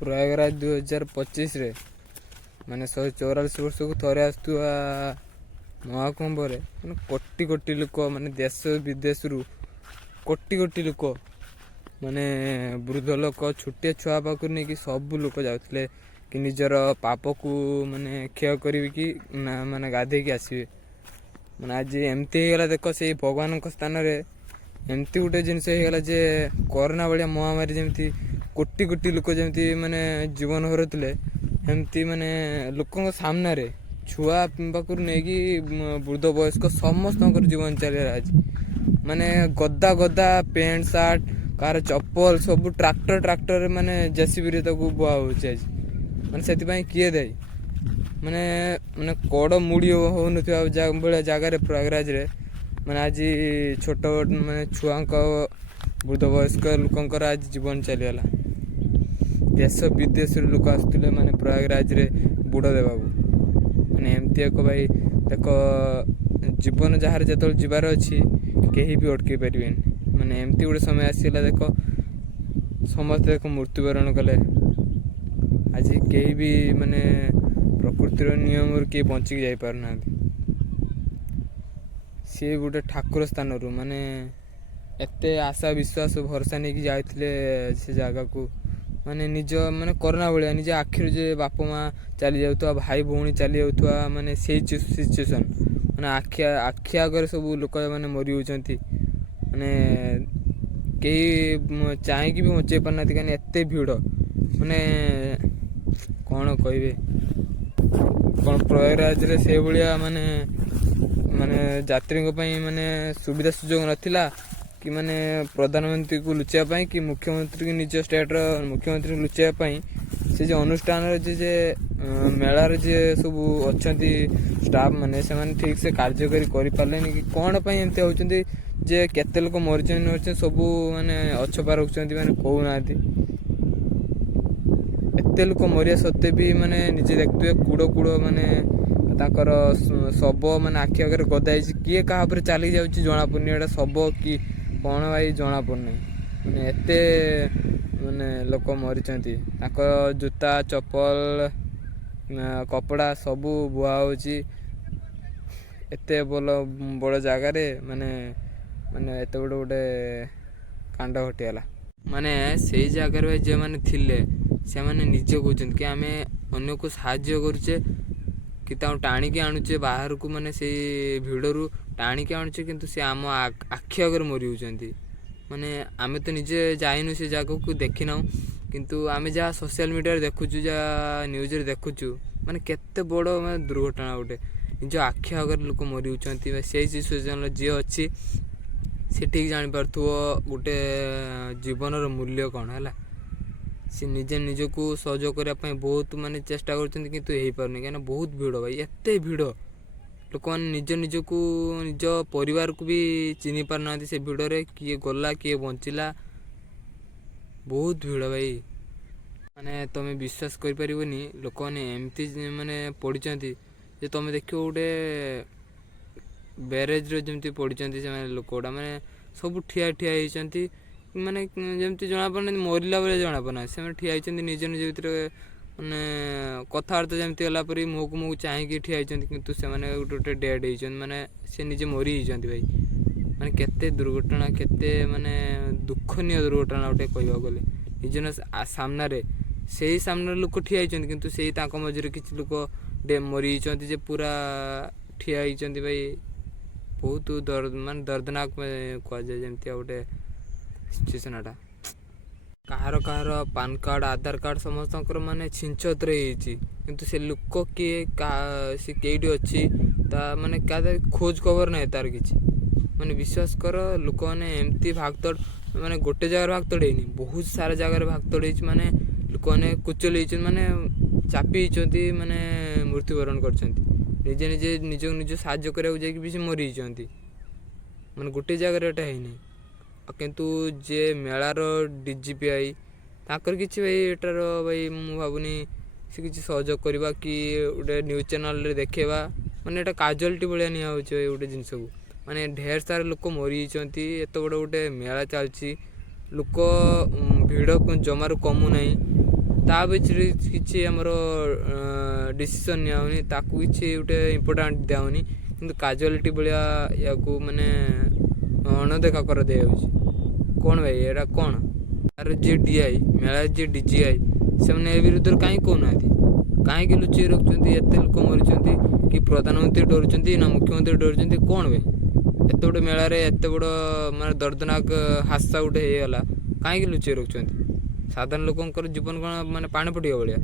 ପ୍ରୟାଗରାଜ 2025ରେ ମାନେ 144 ବର୍ଷକୁ ଥରେ ଆସୁଥିବା ମହାକୁମ୍ଭରେ ମାନେ କୋଟି କୋଟି ଲୋକ ମାନେ ଦେଶ ବିଦେଶରୁ କୋଟି କୋଟି ଲୋକ ମାନେ ବୃଦ୍ଧ ଲୋକ ଛୋଟିଆ ଛୁଆ ପାଖରୁ ନେଇକି ସବୁ ଲୋକ ଯାଉଥିଲେ କି ନିଜର ପାପକୁ ମାନେ କ୍ଷୟ କରିବେ କି ନା ମାନେ ଗାଧେଇକି ଆସିବେ। ମାନେ ଆଜି ଏମିତି ହେଇଗଲା ଦେଖ, ସେଇ ଭଗବାନଙ୍କ ସ୍ଥାନରେ ଏମିତି ଗୋଟେ ଜିନିଷ ହେଇଗଲା ଯେ କରୋନା ଭଳିଆ ମହାମାରୀ ଯେମିତି କୋଟି କୋଟି ଲୋକ ଯେମିତି ମାନେ ଜୀବନ ହରାଉଥିଲେ, ଏମିତି ମାନେ ଲୋକଙ୍କ ସାମ୍ନାରେ ଛୁଆ ପାଖରୁ ନେଇକି ବୃଦ୍ଧ ବୟସ୍କ ସମସ୍ତଙ୍କର ଜୀବନ ଚାଲିଗଲା ଆଜି। ମାନେ ଗଦା ଗଦା ପ୍ୟାଣ୍ଟ ସାର୍ଟ, କାହାର ଚପଲ ସବୁ ଟ୍ରାକ୍ଟରରେ ମାନେ ଜେସିବିରେ ତାକୁ ବୁହା ହେଉଛି ଆଜି। ମାନେ ସେଥିପାଇଁ କିଏ ଦାୟୀ? ମାନେ ମାନେ କଡ଼ ମୁଡ଼ି ହେଉନଥିବା ଭଳିଆ ଜାଗାରେ ପ୍ରୟାଗରାଜରେ ମାନେ ଆଜି ଛୋଟ ମାନେ ଛୁଆଙ୍କ ବୃଦ୍ଧ ବୟସ୍କ ଲୋକଙ୍କର ଆଜି ଜୀବନ ଚାଲିଗଲା। ଦେଶ ବିଦେଶରୁ ଲୋକ ଆସୁଥିଲେ ମାନେ ପ୍ରୟାଗରାଜରେ ବୁଡ଼ ଦେବାକୁ। ମାନେ ଏମିତି ଏକ ଭାଇ ଦେଖ, ଜୀବନ ଯାହାର ଯେତେବେଳେ ଯିବାର ଅଛି କେହି ବି ଅଟକେଇ ପାରିବେନି। ମାନେ ଏମିତି ଗୋଟେ ସମୟ ଆସିଗଲା ଦେଖ, ସମସ୍ତେ ଦେଖ ମୃତ୍ୟୁବରଣ କଲେ। ଆଜି କେହି ବି ମାନେ ପ୍ରକୃତିର ନିୟମରୁ କେହି ବଞ୍ଚିକି ଯାଇପାରୁନାହାନ୍ତି। ସିଏ ଗୋଟେ ଠାକୁର ସ୍ଥାନରୁ ମାନେ ଏତେ ଆଶା ବିଶ୍ୱାସ ଭରସା ନେଇକି ଯାଇଥିଲେ ସେ ଜାଗାକୁ। ମାନେ ନିଜ ମାନେ କରୋନା ଭଳିଆ ନିଜ ଆଖିରୁ ଯେ ବାପା ମା ଚାଲି ଯାଉଥିବା, ଭାଇ ଭଉଣୀ ଚାଲି ଯାଉଥିବା, ମାନେ ସେଇ ସିଚୁଏସନ୍। ମାନେ ଆଖି ଆଗରେ ସବୁ ଲୋକ ମାନେ ମରି ଯାଉଛନ୍ତି। ମାନେ କେହି ଚାହିଁକି ବି ବଞ୍ଚେଇ ପାରୁନାହାନ୍ତି, କାହିଁକି ଏତେ ଭିଡ଼। ମାନେ କ'ଣ କହିବେ? କ'ଣ ପ୍ରୟାଗରାଜରେ ସେଇଭଳିଆ ମାନେ ମାନେ ଯାତ୍ରୀଙ୍କ ପାଇଁ ମାନେ ସୁବିଧା ସୁଯୋଗ ନଥିଲା କି? ମାନେ ପ୍ରଧାନମନ୍ତ୍ରୀକୁ ଲୁଚିବା ପାଇଁ କି ମୁଖ୍ୟମନ୍ତ୍ରୀ ନିଜ ଷ୍ଟେଟ୍ର ମୁଖ୍ୟମନ୍ତ୍ରୀକୁ ଲୁଚିବା ପାଇଁ ସେ ଯେ ଅନୁଷ୍ଠାନରେ ଯେ ମେଳାରେ ଯିଏ ସବୁ ଅଛନ୍ତି ଷ୍ଟାଫ୍ ମାନେ, ସେମାନେ ଠିକ୍ ସେ କାର୍ଯ୍ୟକାରୀ କରିପାରିଲେନି କି କ'ଣ ପାଇଁ ଏମିତି ହେଉଛନ୍ତି ଯେ କେତେ ଲୋକ ମରିଛନ୍ତି ସବୁ ମାନେ ଅଛପା ରଖୁଛନ୍ତି, ମାନେ କହୁନାହାନ୍ତି। ଏତେ ଲୋକ ମରିବା ସତ୍ତ୍ୱେ ବି ମାନେ ନିଜେ ଦେଖୁଥିବେ କୁଡ଼ ମାନେ ତାଙ୍କର ଶବ ମାନେ ଆଖି ଆଗରେ ଗଦା ହେଇଛି। କିଏ କାହା ଉପରେ ଚାଲିକି ଯାଉଛି ଜଣାପଡ଼ୁନି, ଏଇଟା ଶବ କି କ'ଣ ଭାଇ ଜଣାପଡ଼ୁନି। ମାନେ ଏତେ ମାନେ ଲୋକ ମରିଛନ୍ତି, ତାଙ୍କ ଜୁତା ଚପଲ କପଡ଼ା ସବୁ ବୁହା ହେଉଛି ଏତେ ବଡ଼ ଜାଗାରେ। ମାନେ ମାନେ ଏତେ ଗୋଟେ କାଣ୍ଡ ଘଟିଗଲା। ମାନେ ସେଇ ଜାଗାରେ ଭାଇ ଯେଉଁମାନେ ଥିଲେ ସେମାନେ ନିଜେ କହୁଛନ୍ତି କି ଆମେ ଅନ୍ୟକୁ ସାହାଯ୍ୟ କରୁଛେ କି ତାଙ୍କୁ ଟାଣିକି ଆଣୁଛେ ବାହାରକୁ, ମାନେ ସେଇ ଭିଡ଼ରୁ ଟାଣିକି ଆଣୁଛେ, କିନ୍ତୁ ସେ ଆମ ଆଖି ଆଗରେ ମରି ହେଉଛନ୍ତି। ମାନେ ଆମେ ତ ନିଜେ ଯାଇନୁ ସେ ଜାଗାକୁ, ଦେଖିନାହୁଁ, କିନ୍ତୁ ଆମେ ଯାହା ସୋସିଆଲ ମିଡ଼ିଆରେ ଦେଖୁଛୁ, ଯାହା ନ୍ୟୁଜ୍ରେ ଦେଖୁଛୁ, ମାନେ କେତେ ବଡ଼ ମାନେ ଦୁର୍ଘଟଣା ଗୋଟେ। ନିଜ ଆଖି ଆଗରେ ଲୋକ ମରି ହେଉଛନ୍ତି। ସେଇ ସିଚୁଏସନ୍ରେ ଯିଏ ଅଛି ସେ ଠିକ୍ ଜାଣିପାରୁଥିବ ଗୋଟେ ଜୀବନର ମୂଲ୍ୟ କ'ଣ ହେଲା। ସେ ନିଜକୁ ସହଯୋଗ କରିବା ପାଇଁ ବହୁତ ମାନେ ଚେଷ୍ଟା କରୁଛନ୍ତି, କିନ୍ତୁ ହେଇପାରୁନି। କାହିଁକିନା ବହୁତ ଭିଡ଼ ଭାଇ, ଏତେ ଭିଡ଼। ଲୋକମାନେ ନିଜକୁ ନିଜ ପରିବାରକୁ ବି ଚିହ୍ନି ପାରୁନାହାନ୍ତି ସେ ଭିଡ଼ରେ। କିଏ ଗଲା କିଏ ବଞ୍ଚିଲା, ବହୁତ ଭିଡ଼ ଭାଇ। ମାନେ ତୁମେ ବିଶ୍ୱାସ କରିପାରିବନି, ଲୋକମାନେ ଏମିତି ମାନେ ପଡ଼ିଛନ୍ତି ଯେ ତୁମେ ଦେଖିବ ଗୋଟେ ବ୍ୟାରେଜ୍ରେ ଯେମିତି ପଡ଼ିଛନ୍ତି ସେମାନେ ଲୋକଗୁଡ଼ା। ମାନେ ସବୁ ଠିଆ ହେଇଛନ୍ତି, ମାନେ ଯେମିତି ଜଣାପଡ଼ୁନାହାନ୍ତି, ମରିଲା ଭଳିଆ ଜଣାପଡ଼ୁନାହାନ୍ତି। ସେମାନେ ଠିଆ ହେଇଛନ୍ତି ନିଜ ଭିତରେ, ମାନେ କଥାବାର୍ତ୍ତା ଯେମିତି ହେଲା ପରି ମୁହଁକୁ ଚାହିଁକି ଠିଆ ହେଇଛନ୍ତି, କିନ୍ତୁ ସେମାନେ ଗୋଟେ ଡେଡ୍ ହେଇଛନ୍ତି। ମାନେ ସେ ନିଜେ ମରି ହେଇଛନ୍ତି ଭାଇ। ମାନେ କେତେ ଦୁର୍ଘଟଣା, କେତେ ମାନେ ଦୁଃଖନୀୟ ଦୁର୍ଘଟଣା ଗୋଟେ କହିବାକୁ ଗଲେ। ନିଜ ସାମ୍ନାରେ ସେଇ ସାମ୍ନାରେ ଲୋକ ଠିଆ ହେଇଛନ୍ତି, କିନ୍ତୁ ସେଇ ତାଙ୍କ ମଝିରେ କିଛି ଲୋକ ମରିଯାଇଛନ୍ତି ଯେ ପୁରା ଠିଆ ହେଇଛନ୍ତି ଭାଇ। ବହୁତ ମାନେ ଦର୍ଦନାକ କୁହାଯାଏ ଯେମିତି ଆଉ ଗୋଟେ ସିଚୁଏସନ୍ ଏଟା। କାହାର ପାନ୍ କାର୍ଡ଼ ଆଧାର କାର୍ଡ଼ ସମସ୍ତଙ୍କର ମାନେ ଛିଞ୍ଚତ୍ର ହେଇଯାଇଛି, କିନ୍ତୁ ସେ ଲୋକ କିଏ ସେ କେଇଠି ଅଛି ତା ମାନେ କାହା ଖୋଜ ଖବର ନାହିଁ ତାର କିଛି। ମାନେ ବିଶ୍ୱାସ କର, ଲୋକମାନେ ଏମିତି ଭାଗଦୌଡ଼, ମାନେ ଗୋଟେ ଜାଗାରେ ଭାଗଦୌଡ଼ ହେଇନି, ବହୁତ ସାରା ଜାଗାରେ ଭାଗଦୌଡ଼ ହେଇଛି। ମାନେ ଲୋକମାନେ କୁଚଲି ହେଇଛନ୍ତି, ମାନେ ଚାପି ହେଇଛନ୍ତି, ମାନେ ମୃତ୍ୟୁବରଣ କରିଛନ୍ତି। ନିଜକୁ ସାହାଯ୍ୟ କରିବାକୁ ଯାଇକି ବି ସେ ମରିଯାଇଛନ୍ତି। ମାନେ ଗୋଟେ ଜାଗାରେ ଏଟା ହେଇନି। କିନ୍ତୁ ଯେ ମେଳାର DGPI ତାଙ୍କର କିଛି ଭାଇ ଏଟାର ଭାଇ ମୁଁ ଭାବୁନି ସେ କିଛି ସହଯୋଗ କରିବା କି ଗୋଟେ ନ୍ୟୁଜ୍ ଚ୍ୟାନେଲ୍ରେ ଦେଖେଇବା। ମାନେ ଏଇଟା କାଜୁଆଲିଟି ଭଳିଆ ନିଆ ହେଉଛି ଭାଇ ଗୋଟେ ଜିନିଷକୁ। ମାନେ ଢେର ସାରା ଲୋକ ମରିଯାଇଛନ୍ତି, ଏତେ ବଡ଼ ଗୋଟେ ମେଳା ଚାଲିଛି, ଲୋକ ଭିଡ଼ ଜମାରୁ କମୁନାହିଁ। ତା ଭିତରେ କିଛି ଆମର ଡିସିସନ୍ ନିଆହେଉନି, ତାକୁ କିଛି ଗୋଟେ ଇମ୍ପୋର୍ଟାଣ୍ଟ ଦିଆହେଉନି, କିନ୍ତୁ କାଜୁଆଲିଟି ଭଳିଆ ୟାକୁ ମାନେ ଅଣଦେଖା କରାଦିଆଯାଉଛି। କ'ଣ ଭାଇ ଏଇଟା କ'ଣ? ତାର ଯିଏ DI ମେଳାରେ ଯିଏ DGI ସେମାନେ ଏ ବିରୁଦ୍ଧରେ କାହିଁକି କହୁନାହାନ୍ତି? କାହିଁକି ଲୁଚେଇ ରଖୁଛନ୍ତି? ଏତେ ଲୋକ ମରିଛନ୍ତି, କି ପ୍ରଧାନମନ୍ତ୍ରୀ ଡରୁଛନ୍ତି ନା ମୁଖ୍ୟମନ୍ତ୍ରୀ ଡରୁଛନ୍ତି? କ'ଣ ଭାଇ ଏତେ ବଡ଼ ମେଳାରେ ଏତେ ବଡ଼ ମାନେ ଦର୍ଦନାକ ହାଦସା ଗୋଟେ ହେଇଗଲା, କାହିଁକି ଲୁଚେଇ ରଖୁଛନ୍ତି? ସାଧାରଣ ଲୋକଙ୍କର ଜୀବନ କ'ଣ ମାନେ ପାଣି ପଡ଼ିବା ଭଳିଆ?